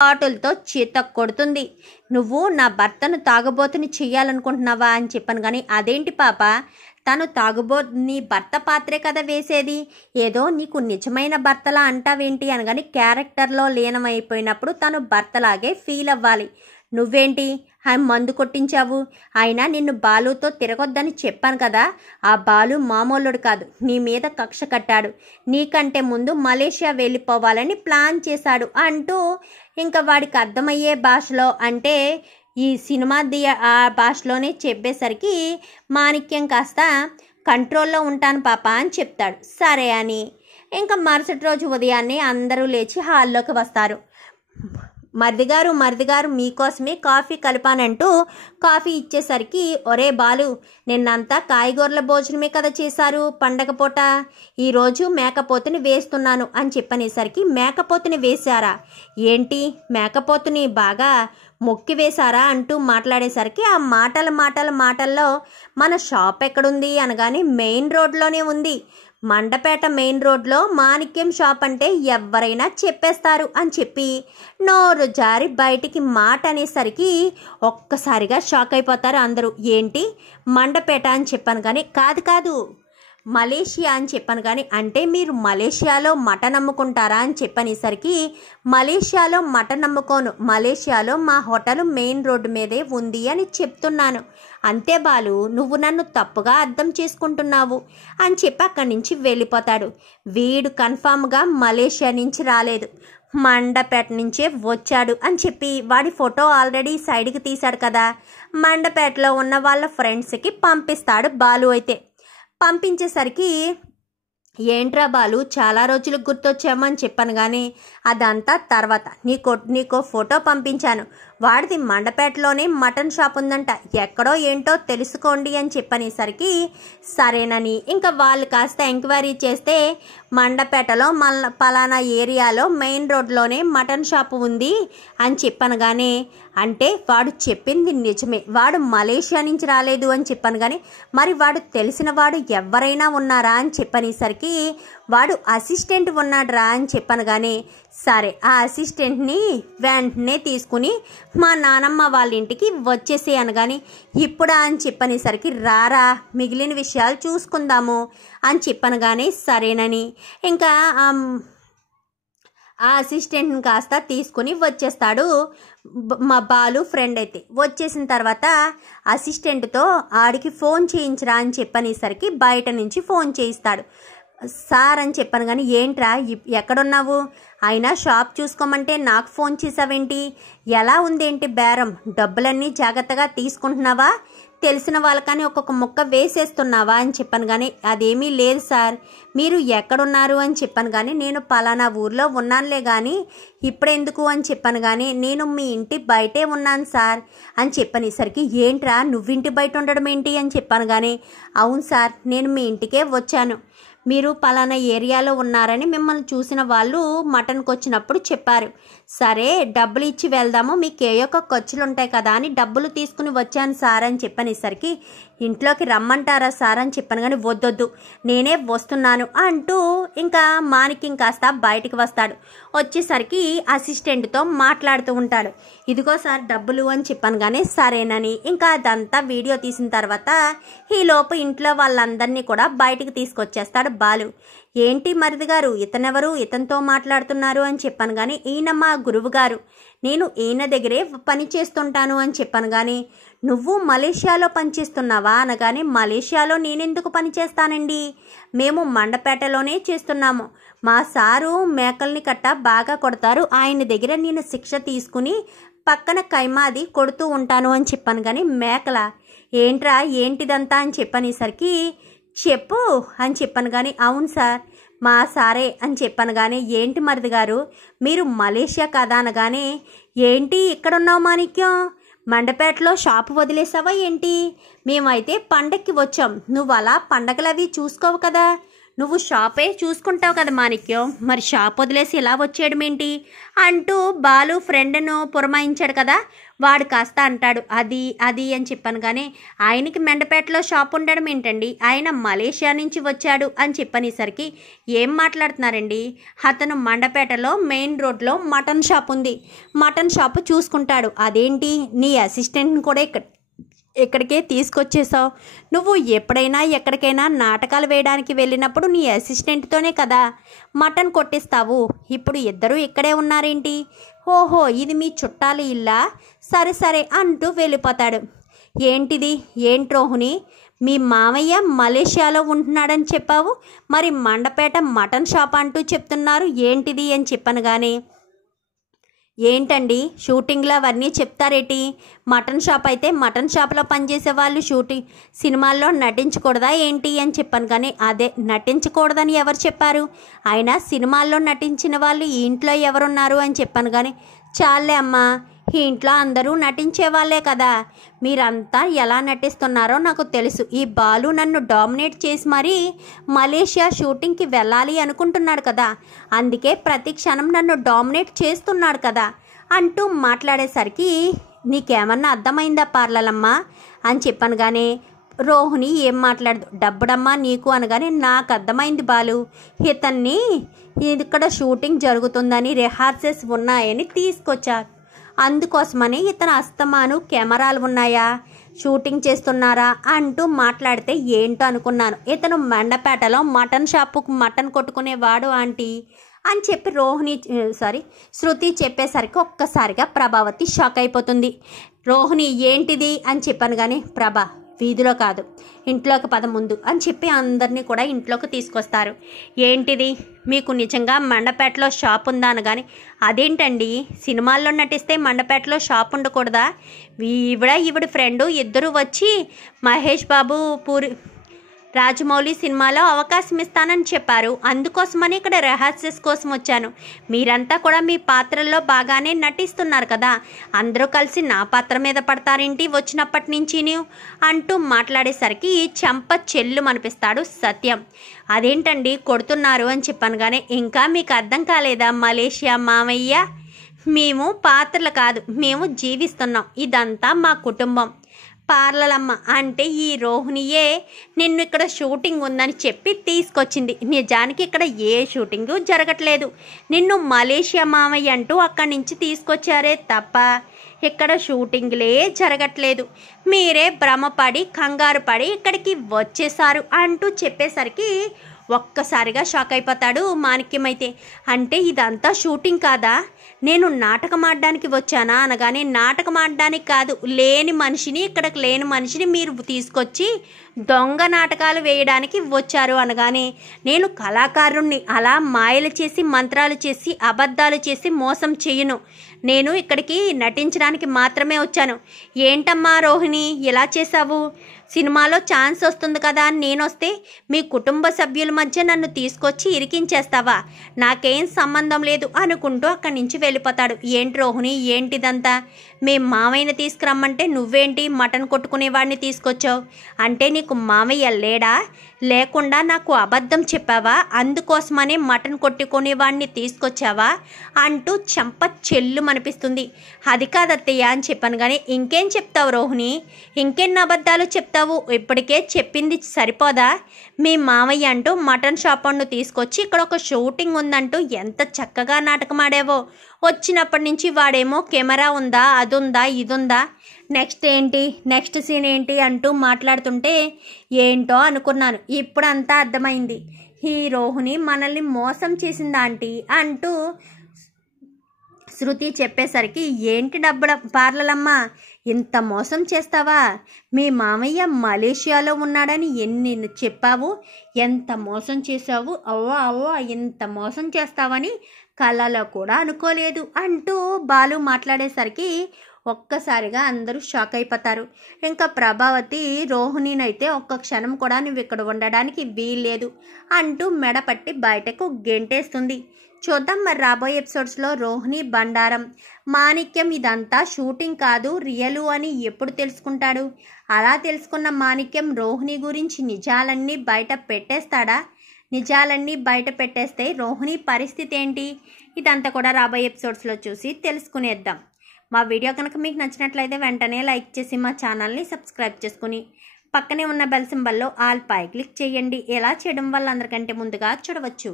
బాటిల్తో చేత కొడుతుంది. నువ్వు నా భర్తను తాగుబోతుని చెయ్యాలనుకుంటున్నావా అని చెప్పాను. కానీ అదేంటి పాప, తను నీ భర్త పాత్రే కదా వేసేది, ఏదో నీకు నిజమైన భర్తలా అంటావేంటి అనగాని క్యారెక్టర్లో లీనమైపోయినప్పుడు తను భర్తలాగే ఫీల్ అవ్వాలి. నువ్వేంటి ఆయన మందు కొట్టించావు, అయినా నిన్ను బాలుతో తిరగొద్దని చెప్పాను కదా, ఆ బాలు మామూలుడు కాదు, నీ మీద కక్ష కట్టాడు, నీకంటే ముందు మలేషియా వెళ్ళిపోవాలని ప్లాన్ చేశాడు అంటూ ఇంకా వాడికి అర్థమయ్యే భాషలో, అంటే ఈ సినిమా ఆ భాషలోనే చెప్పేసరికి మాణిక్యం కాస్త కంట్రోల్లో ఉంటాను పాప అని చెప్తాడు. సరే అని ఇంకా మరుసటి రోజు ఉదయాన్నే అందరూ లేచి హాల్లోకి వస్తారు. మరిదిగారు మీకోసమే కాఫీ కలిపానంటూ కాఫీ ఇచ్చేసరికి, ఒరే బాలు, నిన్నంతా కాయగూరల భోజనమే కదా చేశారు పండగ పూట, ఈరోజు మేకపోతుని వేస్తున్నాను అని చెప్పనేసరికి, మేకపోతుని వేశారా ఏంటి, మేకపోతుని బాగా మొక్కి వేశారా అంటూ మాట్లాడేసరికి, ఆ మాటల్లో మన షాప్ ఎక్కడుంది అనగానే మెయిన్ రోడ్లోనే ఉంది, మండపేట మెయిన్ రోడ్లో మాణిక్యం షాప్ అంటే ఎవరైనా చెప్పేస్తారు అని చెప్పి నోరు జారి బయటికి మాట అనేసరికి ఒక్కసారిగా షాక్ అయిపోతారు అందరూ. ఏంటి మండపేట అని చెప్పాను కానీ, కాదు మలేషియా అని చెప్పాను కానీ, అంటే మీరు మలేషియాలో మటన్ అమ్ముకుంటారా అని చెప్పనేసరికి, మలేషియాలో మటన్ అమ్ముకోను, మలేషియాలో మా హోటల్ మెయిన్ రోడ్డు మీదే ఉంది అని చెప్తున్నాను, అంతే బాలు, నువ్వు నన్ను తప్పుగా అర్థం చేసుకుంటున్నావు అని చెప్పి అక్కడి నుంచి వెళ్ళిపోతాడు. వీడు కన్ఫామ్గా మలేషియా నుంచి రాలేదు, మండపేట నుంచే వచ్చాడు అని చెప్పి వాడి ఫోటో ఆల్రెడీ సైడ్కి తీశాడు కదా, మండపేటలో ఉన్న వాళ్ళ ఫ్రెండ్స్కి పంపిస్తాడు బాలు. అయితే పంపించేసరికి, ఏంట్రా బాలు చాలా రోజులకు గుర్తొచ్చామని చెప్పాను కానీ అదంతా తర్వాత, నీకో ఫోటో పంపించాను, వాడిది మండపేటలోనే మటన్ షాప్ ఉందంట, ఎక్కడో ఏంటో తెలుసుకోండి అని చెప్పనేసరికి సరేనని ఇంకా వాళ్ళు కాస్త ఎంక్వైరీ చేస్తే, మండపేటలో పలానా ఏరియాలో మెయిన్ రోడ్లోనే మటన్ షాప్ ఉంది అని చెప్పాను కానీ, అంటే వాడు చెప్పింది నిజమే, వాడు మలేషియా నుంచి రాలేదు అని చెప్పాను కానీ, మరి వాడు తెలిసిన వాడు ఎవరైనా ఉన్నారా అని చెప్పనేసరికి, వాడు అసిస్టెంట్ ఉన్నాడురా అని చెప్పాను కానీ, సరే ఆ అసిస్టెంట్ని వెంటనే తీసుకుని మా నానమ్మ వాళ్ళ ఇంటికి వచ్చేసి అనగాని, ఇప్పుడా అని చెప్పనేసరికి, రారా మిగిలిన విషయాలు చూసుకుందాము అని చెప్పాను కానీ సరేనని ఇంకా ఆ అసిస్టెంట్ని కాస్త తీసుకుని వచ్చేస్తాడు మా బాలు ఫ్రెండ్. అయితే వచ్చేసిన తర్వాత అసిస్టెంట్తో ఆడికి ఫోన్ చేయించరా అని చెప్పనేసరికి బయట నుంచి ఫోన్ చేయిస్తాడు. సార్ అని చెప్పాను కానీ, ఏంట్రా ఎక్కడున్నావు, అయినా షాప్ చూసుకోమంటే నాకు ఫోన్ చేసావేంటి, ఎలా ఉందేంటి బేరం, డబ్బులన్నీ జాగ్రత్తగా తీసుకుంటున్నావా, తెలిసిన వాళ్ళకని ఒక్కొక్క ముక్క వేసేస్తున్నావా అని చెప్పాను కానీ, అదేమీ లేదు సార్, మీరు ఎక్కడున్నారు అని చెప్పాను కానీ, నేను పలానా ఊర్లో ఉన్నానులే కానీ ఇప్పుడెందుకు అని చెప్పాను కానీ, నేను మీ ఇంటి బయటే ఉన్నాను సార్ అని చెప్పనేసరికి, ఏంట్రా నువ్వింటి బయట ఉండడం ఏంటి అని చెప్పాను కానీ, అవును సార్ నేను మీ ఇంటికే వచ్చాను, మీరు పలానా ఏరియాలో ఉన్నారని మిమ్మల్ని చూసిన వాళ్ళు మటన్కి వచ్చినప్పుడు చెప్పారు, సరే డబ్బులు ఇచ్చి వెళ్దాము, మీకు ఏ యొక్క ఖర్చులు ఉంటాయి కదా అని డబ్బులు తీసుకుని వచ్చాను సార్ అని చెప్పనేసరికి, ఇంట్లోకి రమ్మంటారా సార్ అని చెప్పాను కానీ, వద్దొద్దు నేనే వస్తున్నాను అంటూ ఇంకా మాణిక్యం కాస్త బయటికి వస్తాడు. వచ్చేసరికి అసిస్టెంట్తో మాట్లాడుతూ ఉంటాడు, ఇదిగో సార్ డబ్బులు అని చెప్పాను కానీ సరేనని ఇంకా అదంతా వీడియో తీసిన తర్వాత ఈలోపు ఇంట్లో వాళ్ళందరినీ కూడా బయటికి తీసుకొచ్చేస్తాడు బాలు. ఏంటి మరిది గారు, ఇతనెవరు, ఇతనితో మాట్లాడుతున్నారు అని చెప్పాను కానీ, ఈయన మా గురువు గారు, నేను ఈయన దగ్గరే పని చేస్తుంటాను అని చెప్పాను కానీ, నువ్వు మలేషియాలో పనిచేస్తున్నావా అనగానే, మలేషియాలో నేనెందుకు పని చేస్తానండి, మేము మండపేటలోనే చేస్తున్నాము, మా సారు మేకల్ని కట్ట బాగా కొడతారు, ఆయన దగ్గర నేను శిక్ష తీసుకుని పక్కన కైమాది కొడుతూ ఉంటాను అని చెప్పాను కానీ, మేకల ఏంట్రా ఏంటిదంతా అని చెప్పనేసరికి, చెప్పు అని చెప్పాను కానీ, అవును సార్ మా సారే అని చెప్పాను కానీ, ఏంటి మరిది గారు మీరు మలేషియా కదా అనగానే, ఏంటి ఇక్కడున్నావు మాణిక్యం, మండపేటలో షాపు వదిలేసావా ఏంటి, మేమైతే పండక్కి వచ్చాం, నువ్వు అలా పండగలు అవి చూసుకోవు కదా, నువ్వు షాపే చూసుకుంటావు కదా మాణిక్యం, మరి షాప్ వదిలేసి ఇలా వచ్చేయడం ఏంటి అంటూ బాలు ఫ్రెండ్ను పురమాయించాడు కదా, వాడు కాస్త అంటాడు అది అది అని చెప్పాను. కానీ ఆయనకి మెండపేటలో షాప్ ఉండడం ఏంటండి, ఆయన మలేషియా నుంచి వచ్చాడు అని చెప్పనేసరికి ఏం మాట్లాడుతున్నారండి, అతను మండపేటలో మెయిన్ రోడ్లో మటన్ షాప్ ఉంది, మటన్ షాపు చూసుకుంటాడు. అదేంటి నీ అసిస్టెంట్ని కూడా ఇక్కడికే తీసుకొచ్చేసావు, నువ్వు ఎప్పుడైనా ఎక్కడికైనా నాటకాలు వేయడానికి వెళ్ళినప్పుడు నీ అసిస్టెంట్తోనే కదా మటన్ కొట్టిస్తావు, ఇప్పుడు ఇద్దరూ ఇక్కడే ఉన్నారేంటి, ఓహో ఇది మీ చుట్టాలు ఇల్లా, సరే సరే అంటూ వెళ్ళిపోతాడు. ఏంటిది ఏంటి రోహిణి, మీ మామయ్య మలేషియాలో ఉంటున్నాడని చెప్పావు, మరి మండపేట మటన్ షాప్ అంటూ చెప్తున్నారు ఏంటిది అని చెప్పాను. కానీ ఏంటండి షూటింగ్లో అవన్నీ చెప్తారేటి, మటన్ షాప్ అయితే మటన్ షాప్లో పనిచేసే వాళ్ళు సినిమాల్లో నటించకూడదా ఏంటి అని చెప్పాను. కానీ అదే నటించకూడదని ఎవరు చెప్పారు, ఆయన సినిమాల్లో నటించిన వాళ్ళు ఈ ఇంట్లో ఎవరున్నారు అని చెప్పాను. కానీ చాలే అమ్మా, ఈ ఇంట్లో అందరూ నటించే వాళ్ళే కదా, మీరంతా ఎలా నటిస్తున్నారో నాకు తెలుసు, ఈ బాలు నన్ను డామినేట్ చేసి మరీ మలేషియా షూటింగ్కి వెళ్ళాలి అనుకుంటున్నాడు కదా, అందుకే ప్రతి క్షణం నన్ను డామినేట్ చేస్తున్నాడు కదా అంటూ మాట్లాడేసరికి నీకేమన్నా అర్థమైందా పార్లలమ్మ అని చెప్పాను. కానీ రోహిణి ఏం మాట్లాడదు, డబ్బుడమ్మా నీకు అనగానే నాకు అర్థమైంది బాలు, ఇతన్ని ఇక్కడ షూటింగ్ జరుగుతుందని రిహార్సల్స్ ఉన్నాయని తీసుకొచ్చారు, అందుకోసమని ఇతను అస్తమాను కెమెరాలు ఉన్నాయా షూటింగ్ చేస్తున్నారా అంటూ మాట్లాడితే ఏంటో అనుకున్నాను, ఇతను మండపేటలో మటన్ షాపుకు మటన్ కొట్టుకునేవాడు ఆంటీ అని చెప్పి శృతి చెప్పేసరికి ఒక్కసారిగా ప్రభావతి షాక్ అయిపోతుంది. రోహిణి ఏంటిది అని చెప్పాను. కానీ ప్రభా వీధిలో కాదు ఇంట్లోకి పద ముందు అని చెప్పి అందరినీ కూడా ఇంట్లోకి తీసుకొస్తారు. ఏంటిది మీకు నిజంగా మండపేటలో షాప్ ఉందా అనగాని, అదేంటండి సినిమాల్లో నటిస్తే మండపేటలో షాప్ ఉండకూడదా, ఈవిడ ఫ్రెండు ఇద్దరు వచ్చి మహేష్ బాబు రాజమౌళి సినిమాలో అవకాశం ఇస్తానని చెప్పారు, అందుకోసమని ఇక్కడ రిహార్సల్స్ కోసం వచ్చాను, మీరంతా కూడా మీ పాత్రల్లో బాగానే నటిస్తున్నారు కదా, అందరూ కలిసి నా పాత్ర మీద పడతారేంటి వచ్చినప్పటి నుంచి అంటూ మాట్లాడేసరికి చెంప చెల్లు అనిపిస్తాడు సత్యం. అదేంటండి కొడుతున్నారు అని చెప్పాను. కానీ ఇంకా మీకు అర్థం కాలేదా మలేషియా మామయ్య, మేము పాత్రలు కాదు మేము జీవిస్తున్నాం, ఇదంతా మా కుటుంబం. పార్లలమ్మ అంటే ఈ రోహిణియే నిన్ను ఇక్కడ షూటింగ్ ఉందని చెప్పి తీసుకొచ్చింది, నిజానికి ఇక్కడ ఏ షూటింగు జరగట్లేదు, నిన్ను మలేషియా మామయ్య అంటూ అక్కడి నుంచి తీసుకొచ్చారే తప్ప ఇక్కడ షూటింగ్లే జరగట్లేదు, మీరే భ్రమపడి కంగారు పడి ఇక్కడికి వచ్చేసారు అంటూ చెప్పేసరికి ఒక్కసారిగా షాక్ అయిపోతాడు మాణిక్యం. అయితే అంటే ఇదంతా షూటింగ్ కాదా, నేను నాటకం ఆడడానికి వచ్చానా అనగానే, నాటకం ఆడడానికి కాదు, లేని మనిషిని మీరు తీసుకొచ్చి దొంగ నాటకాలు వేయడానికి వచ్చారు అనగానే, నేను కళాకారుణ్ణి, అలా మాయలు చేసి మంత్రాలు చేసి అబద్ధాలు చేసి మోసం చెయ్యను, నేను ఇక్కడికి నటించడానికి మాత్రమే వచ్చాను. ఏంటమ్మా రోహిణి ఇలా చేశావు, సినిమాలో ఛాన్స్ వస్తుంది కదా అని నేను వస్తే మీ కుటుంబ సభ్యుల మధ్య నన్ను తీసుకొచ్చి ఇరికించేస్తావా, నాకేం సంబంధం లేదు అనుకుంటూ అక్కడి నుంచి వెళ్ళిపోతాడు. ఏంటి రోహిణి ఏంటిదంతా, మేము మామయ్యని తీసుకురమ్మంటే నువ్వేంటి మటన్ కొట్టుకునేవాడిని తీసుకొచ్చావు, అంటే నీకు మామయ్య లేడా, లేకుండా నాకు అబద్ధం చెప్పావా, అందుకోసమనే మటన్ కొట్టుకునేవాడిని తీసుకొచ్చావా అంటూ చెంప చెల్లు అనిపిస్తుంది. అది కాదత్తయ్య అని చెప్పాను. కానీ ఇంకేం చెప్తావు రోహిణి, ఇంకెన్ని అబద్ధాలు చెప్తావు, ఇప్పటికే చెప్పింది సరిపోదా, మీ మామయ్య అంటూ మటన్ షాప్ అంటూ తీసుకొచ్చి ఇక్కడ ఒక షూటింగ్ ఉందంటూ ఎంత చక్కగా నాటకం ఆడావో, వచ్చినప్పటి నుంచి వాడేమో కెమెరా ఉందా అదుందా ఇదుందా, నెక్స్ట్ సీన్ ఏంటి అంటూ మాట్లాడుతుంటే ఏంటో అనుకున్నాను, ఇప్పుడంతా అర్థమైంది, ఈ రోహిణి మనల్ని మోసం చేసిందా ఆంటీ అంటూ శృతి చెప్పేసరికి, ఏంటి డబ్బుల పార్లలమ్మ ఇంత మోసం చేస్తావా, మీ మామయ్య మలేషియాలో ఉన్నాడని ఎన్ని చెప్పావు, ఎంత మోసం చేసావు, అవ్వ ఇంత మోసం చేస్తావని కళ్ళలో కూడా అనుకోలేదు అంటూ బాలు మాట్లాడేసరికి ఒక్కసారిగా అందరూ షాక్ అయిపోతారు. ఇంకా ప్రభావతి రోహిణినైతే ఒక్క క్షణం కూడా నువ్వు ఇక్కడ ఉండడానికి వీల్లేదు అంటూ మెడపట్టి బయటకు గెంటేస్తుంది. చూద్దాం మరి రాబోయే ఎపిసోడ్స్లో రోహిణి బండారం మాణిక్యం ఇదంతా షూటింగ్ కాదు రియలు అని ఎప్పుడు తెలుసుకుంటాడు. అలా తెలుసుకున్న మాణిక్యం రోహిణి గురించి నిజాలన్నీ బయట పెట్టేస్తాడా, నిజాలన్నీ బయట పెట్టేస్తే రోహిణి పరిస్థితి ఏంటి? ఇదంతా కూడా రాబోయే ఎపిసోడ్స్లో చూసి తెలుసుకునేద్దాం. మా వీడియో కనుక మీకు నచ్చినట్లయితే వెంటనే లైక్ చేసి మా ఛానల్ని సబ్స్క్రైబ్ చేసుకుని పక్కనే ఉన్న బెల్ సింబల్లో ఆల్ పై క్లిక్ చేయండి. ఎలా చేయడం వల్ల అందరికంటే ముందుగా చూడవచ్చు.